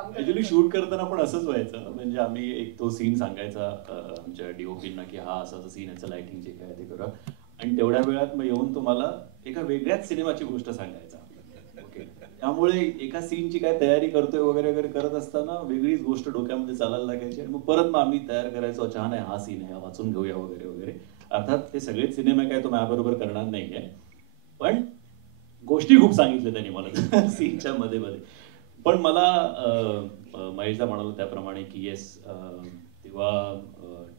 Actually shoot करताना पण असंच व्हायचं. म्हणजे आम्ही एक तो सीन सांगायचा आमच्या डीओपींना की हा असा असा सीन याचं लाइटिंग जे काय ते करा आणि तेवढ्या वेळात मग येऊन तुम्हाला एका वेगळ्याच सिनेमाची गोष्ट सांगायचा. ओके. त्यामुळे एका सीनची काय तयारी करतोय वगैरे वगैरे करत असताना वेगळीच गोष्ट डोक्यामध्ये चालायला लागायची आणि मग परत मग आम्ही तयार करायचो, अच्छा नाही हा सीन आहे, वाचून घेऊया वगैरे वगैरे. अर्थात ते सगळेच सिनेमे काय तो माझ्याबरोबर करणार नाहीये. पण गोष्टी खूप सांगितल्या त्यांनी मला सीनच्या मध्ये मध्ये. पण मला महेशदा म्हणालो त्याप्रमाणे की येस तेव्हा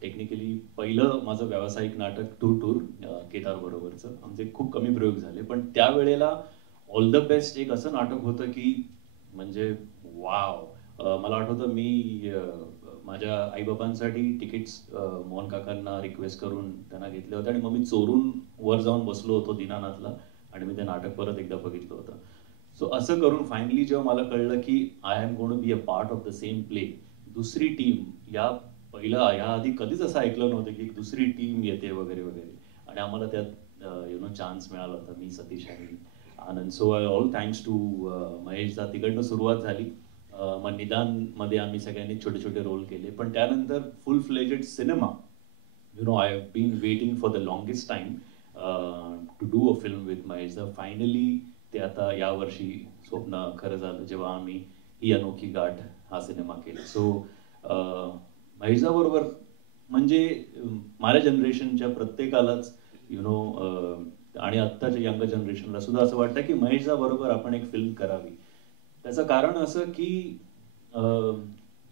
टेक्निकली पहिलं माझं व्यावसायिक नाटक टूर टूर केदार बरोबरचं. आमचे खूप कमी प्रयोग झाले. पण त्यावेळेला ऑल द बेस्ट एक असं नाटक होतं की म्हणजे वॉव! मला आठवतं मी माझ्या आई-बाबांसाठी तिकीट्स मोहन काकांना रिक्वेस्ट करून त्यांना घेतले होते आणि मग मी चोरून वर जाऊन बसलो होतो दीनानाथला आणि मी ते नाटक परत एकदा बघितलं होतं. सो असं करून फायनली जेव्हा मला कळलं की I am going to be a part of the same play. दुसरी टीम या पहिलं याआधी कधीच असं ऐकलं नव्हतं की एक दुसरी टीम येते वगैरे वगैरे आणि आम्हाला त्यात यु नो चान्स मिळाला होता. मी, सतीश आणि Anand. So all thanks to महेशदा. तिकडनं सुरुवात झाली. मग निदानमध्ये आम्ही सगळ्यांनी छोटे छोटे रोल केले. पण त्यानंतर full fledged cinema, you know, I have been waiting for the longest time to do a film with महेशदा. फायनली ते आता यावर्षी स्वप्न खरं झालं जेव्हा आम्ही ही अनोखी गाठ हा सिनेमा केला. सो महेशदाबरोबर म्हणजे माझ्या जनरेशनच्या प्रत्येकालाच यु नो आणि आत्ताच्या यंग जनरेशनला सुद्धा असं वाटतं की महेशदा बरोबर आपण एक फिल्म करावी. त्याचं कारण असं की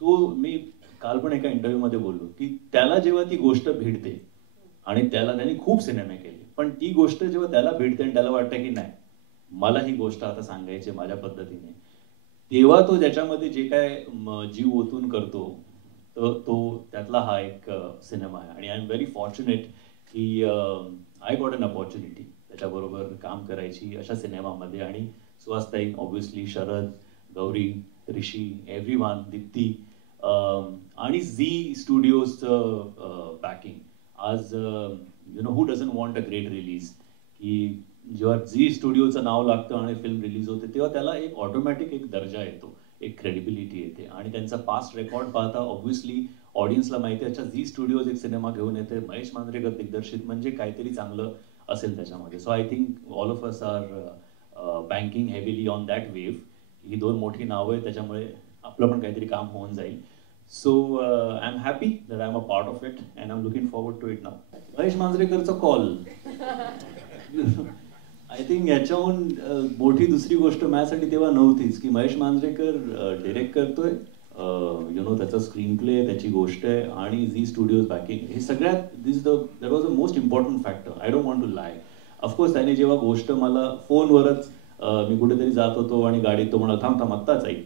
तो मी काल पण एका इंटरव्ह्यूमध्ये बोललो की त्याला जेव्हा ती गोष्ट भेटते आणि त्यांनी खूप सिनेमे केले. पण ती गोष्ट जेव्हा त्याला भेटते आणि त्याला वाटतं की नाही, मला ही गोष्ट आता सांगायची माझ्या पद्धतीने. तेव्हा तो ज्याच्यामध्ये जे काय जीव ओतून करतो, तर तो त्यातला हा एक सिनेमा आहे आणि आय एम व्हेरी फॉर्च्युनेट की आय गॉट एन अपॉर्च्युनिटी त्याच्याबरोबर काम करायची अशा सिनेमामध्ये आणि सुहासताई, ऑब्व्हियसली शरद, गौरी, ऋषी, एव्हरीवन, दीप्ती आणि झी स्टुडिओजचं बॅकिंग. आज you know who doesn't want a great release की जेव्हा झी स्टुडिओचं नाव लागतं आणि फिल्म रिलीज होते तेव्हा त्याला एक ऑटोमॅटिक एक दर्जा येतो, एक क्रेडिबिलिटी येते आणि त्यांचा पास्ट रेकॉर्ड पाहता ऑब्व्हियसली ऑडियन्सला माहिती आहे, अच्छा झी स्टुडिओज एक सिनेमा घेऊन येते, महेश मांजरेकर दिग्दर्शित, म्हणजे काहीतरी चांगलं असेल त्याच्यामध्ये. So I think all of us are banking heavily on that wave. ही दोन मोठी नावं आहेत त्याच्यामुळे आपलं पण काहीतरी काम होऊन जाईल. So I am happy that I am a part of it and I am looking forward to it now. Mahesh मांजरेकरचा कॉल आय थिंक याच्याहून मोठी दुसरी गोष्ट माझ्यासाठी तेव्हा नव्हतीच की महेश मांजरेकर डिरेक्ट करतोय, यु नो त्याचा स्क्रीन प्ले, त्याची गोष्ट आहे आणि झी स्टुडिओज बॅकिंग. हे सगळ्यात that was a most important factor. I don't want to lie. Of course त्याने जेव्हा गोष्ट मला फोनवरच मी कुठेतरी जात होतो आणि गाडीत तो म्हणाला थांब थांब आत्ताच ऐक.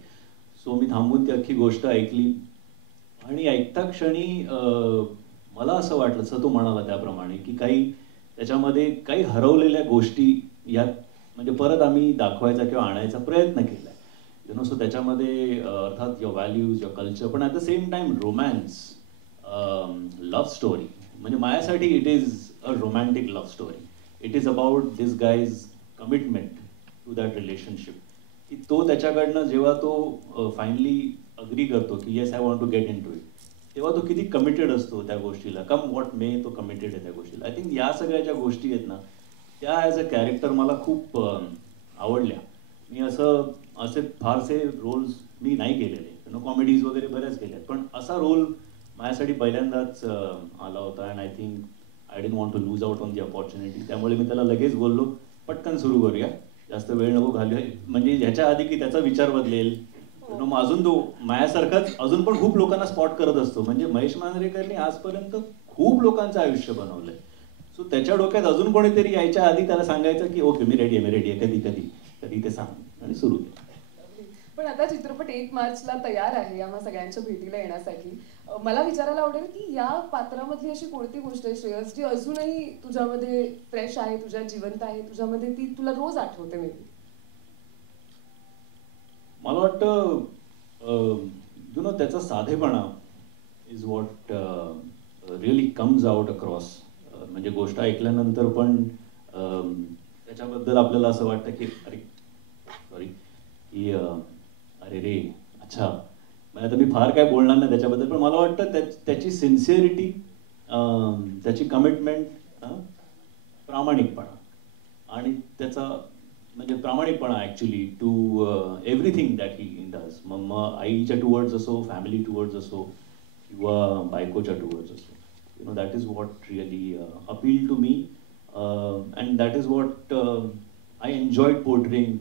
सो मी थांबून ती अख्खी गोष्ट ऐकली आणि ऐकता क्षणी मला असं वाटलं, असं तो म्हणाला त्याप्रमाणे की काही त्याच्यामध्ये काही हरवलेल्या गोष्टी यात म्हणजे परत आम्ही दाखवायचा किंवा आणायचा प्रयत्न केला. यु नो, सो त्याच्यामध्ये अर्थात युअर व्हॅल्यूज, युअर कल्चर, पण at the same time romance, love story. म्हणजे माझ्यासाठी it is a romantic love story. It is about this guy's commitment to that relationship. की तो त्याच्याकडनं जेव्हा तो फायनली अग्री करतो की yes I want to get into it, तेव्हा तो किती कमिटेड असतो त्या गोष्टीला. कम व्हॉट मे, तो कमिटेड आहे त्या गोष्टीला. आय थिंक या सगळ्या ज्या गोष्टी आहेत ना, त्या ॲज अ कॅरेक्टर मला खूप आवडल्या. मी असे फारसे रोल्स मी नाही केलेले. कॉमेडीज वगैरे बऱ्याच केल्यात. पण असा रोल माझ्यासाठी पहिल्यांदाच आला होता and I think I didn't want to lose out on the opportunity. त्यामुळे मी त्याला लगेच बोललो, पटकन सुरू करूया, जास्त वेळ नको घालूया. म्हणजे ह्याच्या आधी की त्याचा विचार बदलेल. मग अजून तो माझ्यासारखाच अजून पण खूप लोकांना स्पॉट करत असतो. म्हणजे महेश मांजरेकरने आजपर्यंत खूप लोकांचं आयुष्य बनवलंय. सो त्याच्या डोक्यात अजून कोणीतरी यायच्या आधी त्याला सांगायचं की ओके मी रेडी आहे, मी रेडी आहे, कधी कधी कधी ते सांग आणि सुरू केलं. पण आता चित्रपट 1 मार्चला तयार आहे आम्हा सगळ्यांच्या भेटीला येण्यासाठी. मला विचारायला आवडेल की या पात्रामधली अशी कोणती गोष्ट आहे श्रेयस जी अजूनही तुझ्यामध्ये फ्रेश आहे, तुझ्या जिवंत आहे, तुझ्यामध्ये ती तुला रोज आठवते? मे बी मला वाटतं यु नो त्याचा साधेपणा is what really comes out across. म्हणजे गोष्ट ऐकल्यानंतर पण त्याच्याबद्दल आपल्याला असं वाटतं की अरे सॉरी की अरे रे अच्छा आता मी फार काय बोलणार नाही त्याच्याबद्दल, पण मला वाटतं त्याची सिन्सिअरिटी, त्याची कमिटमेंट, प्रामाणिकपणा आणि त्याचा म्हणजे प्रामाणिकपणा actually to everything that he does. मग आईच्या टुवर्ड्स असो, फॅमिली टुवर्ड्स असो किंवा बायकोच्या टुवर्ड्स असो, you know that is what really appeal to me, and that is what I enjoyed portraying